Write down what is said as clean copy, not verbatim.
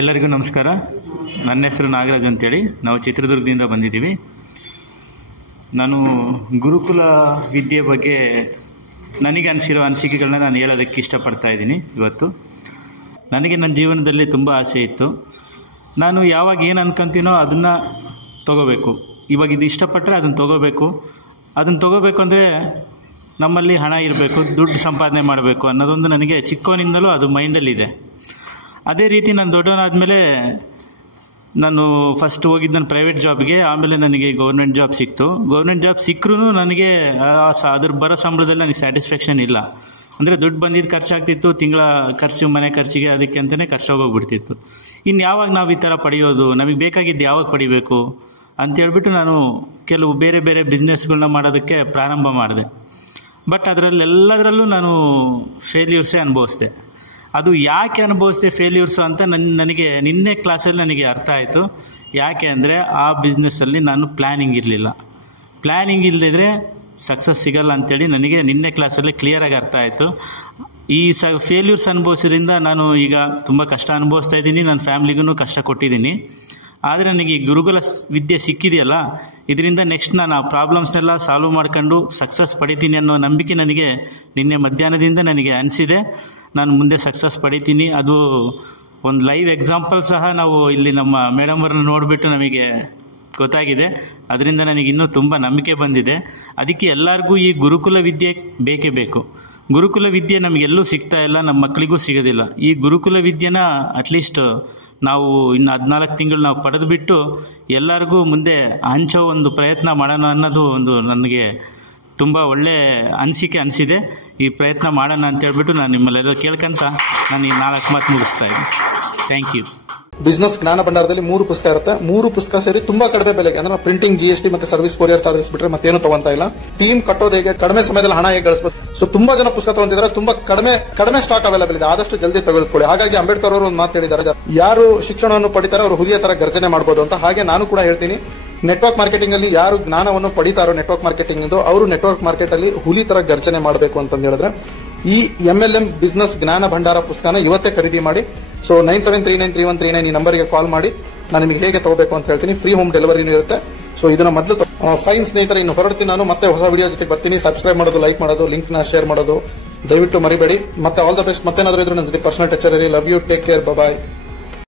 ಎಲ್ಲರಿಗೂ ನಮಸ್ಕಾರ. ನನ್ನ ಹೆಸರು ನಾಗರಾಜ್ ಅಂತೇಳಿ. ನಾವು ಚಿತ್ರದುರ್ಗದಿಂದ ಬಂದಿದ್ದೀವಿ. ನಾನು ಗುರುಕುಲ ವಿದ್ಯೆ ಬಗ್ಗೆ ನನಗೆ ಅನಿಸಿರೋ ಅನಿಸಿಕೆಗಳನ್ನ ನಾನು ಹೇಳೋದಕ್ಕೆ ಇಷ್ಟಪಡ್ತಾ ಇದ್ದೀನಿ. ಇವತ್ತು ನನಗೆ ನನ್ನ ಜೀವನದಲ್ಲಿ ತುಂಬ ಆಸೆ ಇತ್ತು. ನಾನು ಯಾವಾಗ ಏನು ಅನ್ಕೊತೀನೋ ಅದನ್ನು ತೊಗೋಬೇಕು. ಇವಾಗ ಇದು ಇಷ್ಟಪಟ್ಟರೆ ಅದನ್ನು ತೊಗೋಬೇಕು ಅಂದರೆ ನಮ್ಮಲ್ಲಿ ಹಣ ಇರಬೇಕು, ದುಡ್ಡು ಸಂಪಾದನೆ ಮಾಡಬೇಕು ಅನ್ನೋದೊಂದು ನನಗೆ ಚಿಕ್ಕವನಿಂದಲೂ ಅದು ಮೈಂಡಲ್ಲಿದೆ. ಅದೇ ರೀತಿ ನಾನು ದೊಡ್ಡವನಾದಮೇಲೆ ನಾನು ಫಸ್ಟ್ ಹೋಗಿದ್ದು ನನ್ನ ಪ್ರೈವೇಟ್ ಜಾಬ್ಗೆ. ಆಮೇಲೆ ನನಗೆ ಗೌರ್ಮೆಂಟ್ ಜಾಬ್ ಸಿಕ್ತು. ಗೌರ್ಮೆಂಟ್ ಜಾಬ್ ಸಿಕ್ಕರೂ ನನಗೆ ಅದ್ರ ಬರೋ ಸಂಬಳದಲ್ಲಿ ನನಗೆ ಸ್ಯಾಟಿಸ್ಫ್ಯಾಕ್ಷನ್ ಇಲ್ಲ. ಅಂದರೆ ದುಡ್ಡು ಬಂದಿದ್ದು ಖರ್ಚಾಗ್ತಿತ್ತು, ತಿಂಗಳ ಖರ್ಚು, ಮನೆ ಖರ್ಚಿಗೆ ಅದಕ್ಕೆ ಅಂತಲೇ ಖರ್ಚಾಗೋಗ್ಬಿಡ್ತಿತ್ತು. ಇನ್ನು ಯಾವಾಗ ನಾವು ಈ ಥರ ಪಡೆಯೋದು, ನಮಗೆ ಬೇಕಾಗಿದ್ದು ಯಾವಾಗ ಪಡಿಬೇಕು ಅಂತೇಳ್ಬಿಟ್ಟು ನಾನು ಕೆಲವು ಬೇರೆ ಬೇರೆ ಬಿಸ್ನೆಸ್ಗಳನ್ನ ಮಾಡೋದಕ್ಕೆ ಪ್ರಾರಂಭ ಮಾಡಿದೆ. ಬಟ್ ಅದರಲ್ಲೆಲ್ಲದರಲ್ಲೂ ನಾನು ಫೇಲ್ಯೂರ್ಸೇ ಅನುಭವಿಸ್ದೆ. ಅದು ಯಾಕೆ ಅನುಭವಿಸ್ದೆ ಫೇಲ್ಯೂರ್ಸು ಅಂತ ನನಗೆ ನಿನ್ನೆ ಕ್ಲಾಸಲ್ಲಿ ನನಗೆ ಅರ್ಥ ಆಯಿತು. ಯಾಕೆ ಅಂದರೆ ಆ ಬಿಸ್ನೆಸ್ಸಲ್ಲಿ ನಾನು ಪ್ಲ್ಯಾನಿಂಗ್ ಇಲ್ಲದಿದ್ದರೆ ಸಕ್ಸಸ್ ಸಿಗಲ್ಲ ಅಂಥೇಳಿ ನನಗೆ ನಿನ್ನೆ ಕ್ಲಾಸಲ್ಲಿ ಕ್ಲಿಯರಾಗಿ ಅರ್ಥ ಆಯಿತು. ಈ ಫೇಲ್ಯೂರ್ಸ್ ಅನುಭವಿಸೋದ್ರಿಂದ ನಾನು ಈಗ ತುಂಬ ಕಷ್ಟ ಅನುಭವಿಸ್ತಾ ಇದ್ದೀನಿ. ನನ್ನ ಫ್ಯಾಮ್ಲಿಗೂ ಕಷ್ಟ ಕೊಟ್ಟಿದ್ದೀನಿ. ಆದರೆ ನನಗೆ ಈ ಗುರುಕುಲ ವಿದ್ಯೆ ಸಿಕ್ಕಿದೆಯಲ್ಲ, ಇದರಿಂದ ನೆಕ್ಸ್ಟ್ ನಾನು ಆ ಪ್ರಾಬ್ಲಮ್ಸ್ನೆಲ್ಲ ಸಾಲ್ವ್ ಮಾಡ್ಕೊಂಡು ಸಕ್ಸಸ್ ಪಡಿತೀನಿ ಅನ್ನೋ ನಂಬಿಕೆ ನನಗೆ ನಿನ್ನೆ ಮಧ್ಯಾಹ್ನದಿಂದ ನನಗೆ ಅನಿಸಿದೆ. ನಾನು ಮುಂದೆ ಸಕ್ಸಸ್ ಪಡಿತೀನಿ. ಅದು ಒಂದು ಲೈವ್ ಎಕ್ಸಾಂಪಲ್ ಸಹ ನಾವು ಇಲ್ಲಿ ನಮ್ಮ ಮೇಡಮ್ ಅವ್ರನ್ನ ನೋಡಿಬಿಟ್ಟು ನಮಗೆ ಗೊತ್ತಾಗಿದೆ. ಅದರಿಂದ ನನಗೆ ಇನ್ನೂ ತುಂಬ ನಂಬಿಕೆ ಬಂದಿದೆ. ಅದಕ್ಕೆ ಎಲ್ಲರಿಗೂ ಈ ಗುರುಕುಲ ವಿದ್ಯೆ ಬೇಕೇ ಬೇಕು. ಗುರುಕುಲ ವಿದ್ಯೆ ನಮಗೆಲ್ಲೂ ಸಿಗ್ತಾ ಇಲ್ಲ, ನಮ್ಮ ಮಕ್ಕಳಿಗೂ ಸಿಗೋದಿಲ್ಲ. ಈ ಗುರುಕುಲ ವಿದ್ಯೆನ ಅಟ್ಲೀಸ್ಟ್ ನಾವು ಇನ್ನು 14 ತಿಂಗಳು ನಾವು ಪಡೆದುಬಿಟ್ಟು ಎಲ್ಲರಿಗೂ ಮುಂದೆ ಹಂಚೋ ಒಂದು ಪ್ರಯತ್ನ ಮಾಡೋಣ ಅನ್ನೋದು ಒಂದು ನನಗೆ ತುಂಬ ಒಳ್ಳೆ ಅನಿಸಿದೆ. ಈ ಪ್ರಯತ್ನ ಮಾಡೋಣ ಅಂತೇಳ್ಬಿಟ್ಟು ನಾನು ನಿಮ್ಮಲ್ಲೆಲ್ಲ ಕೇಳ್ಕೊಂತ ನಾನು ಈ 4 ಮಾತು ಮುಗಿಸ್ತಾ ಇದ್ದೀನಿ. Thank you. ಬಿಸ್ನೆಸ್ ಜ್ಞಾನ ಭಂಡಾರದಲ್ಲಿ 3 ಪುಸ್ತಕ ಇರುತ್ತೆ. 3 ಪುಸ್ತಕ ಸೇರಿ ತುಂಬಾ ಕಡಿಮೆ ಬೆಲೆಗೆ, ಅಂದ್ರೆ ಪ್ರಿಂಟಿಂಗ್, GST ಮತ್ತೆ ಸರ್ವಿಸ್ ಕೊರಿಯರ್ ಚಾರ್ಜಸ್ ಬಿಟ್ರೆ ಮತ್ತೇನು ತಗೊಂತ ಇಲ್ಲ. ಟೀಮ್ ಕಟ್ಟೋದು ಹೇಗೆ, ಕಡಿಮೆ ಸಮಯದಲ್ಲಿ ಹಣ ಹೇಗೆ ಗಳಿಸಬಹುದು. ಸೊ ತುಂಬಾ ಜನ ಪುಸ್ತಕ ತಗೊಂತಿದ್ದಾರೆ. ತುಂಬಾ ಕಡಿಮೆ ಸ್ಟಾಕ್ ಅವೈಲೇಬಲ್ ಇದೆ. ಆದಷ್ಟು ಜಲ್ದಿ ತೆಗೆದುಕೊಳ್ಳಿ. ಹಾಗಾಗಿ ಅಂಬೇಡ್ಕರ್ ಅವರು ಒಂದು ಮಾತು ಹೇಳಿದ್ದಾರೆ, ಯಾರು ಶಿಕ್ಷಣವನ್ನು ಪಡಿತಾರೆ ಅವರು ಹುಲಿಯ ತರ ಗರ್ಜನೆ ಮಾಡಬಹುದು ಅಂತ. ಹಾಗೆ ನಾನು ಕೂಡ ಹೇಳ್ತೀನಿ, ನೆಟ್ವರ್ಕ್ ಮಾರ್ಕೆಟಿಂಗ್ ಅಲ್ಲಿ ಯಾರು ಜ್ಞಾನವನ್ನು ಪಡಿತಾರೋ ನೆಟ್ವರ್ಕ್ ಮಾರ್ಕೆಟಿಂಗ್ ಅವರು ನೆಟ್ವರ್ಕ್ ಮಾರ್ಕೆಟ್ ಅಲ್ಲಿ ಹುಲಿ ತರ ಗರ್ಜನೆ ಮಾಡಬೇಕು ಅಂತ ಹೇಳಿದ್ರೆ ಈ MLM ಬಿಸ್ನೆಸ್ ಜ್ಞಾನ ಭಂಡಾರ ಪುಸ್ತಕನ ಇವತ್ತೇ ಖರೀದಿ ಮಾಡಿ. ಸೊ 97393139 ಈ ನಂಬರ್ಗೆ ಕಾಲ್ ಮಾಡಿ ನಾನು ನಿಮಗೆ ಹೇಗೆ ತಗೋಬೇಕು ಅಂತ ಹೇಳ್ತೀನಿ. ಫ್ರೀ ಹೋಮ್ ಡೆಲಿವರಿನೂ ಇರುತ್ತೆ. ಸೊ ಇದನ್ನ ಮೊದಲು ಫೈನ್ ಸ್ನೇಹಿತರೆ, ಇನ್ನು ಹೊರಡ್ತೀನಿ ನಾನು. ಮತ್ತೆ ಹೊಸ ವಿಡಿಯೋ ಜೊತೆ ಬರ್ತೀನಿ. ಸಬ್ಸ್ಕ್ರೈಬ್ ಮಾಡೋದು, ಲೈಕ್ ಮಾಡೋದು, ಲಿಂಕ್ ನ ಶೇರ್ ಮಾಡೋದು ದಯವಿಟ್ಟು ಮರಿಬೇಡಿ. ಮತ್ತೆ ಆಲ್ ದ ಬೆಸ್ಟ್. ಮತ್ತೇನಾದ್ರೂ ಇದ್ರೆ ನನ್ನ ಜೊತೆ ಪರ್ಸನಲ್ ಟಚ್ ಇರಿ. Love you, take care, bye.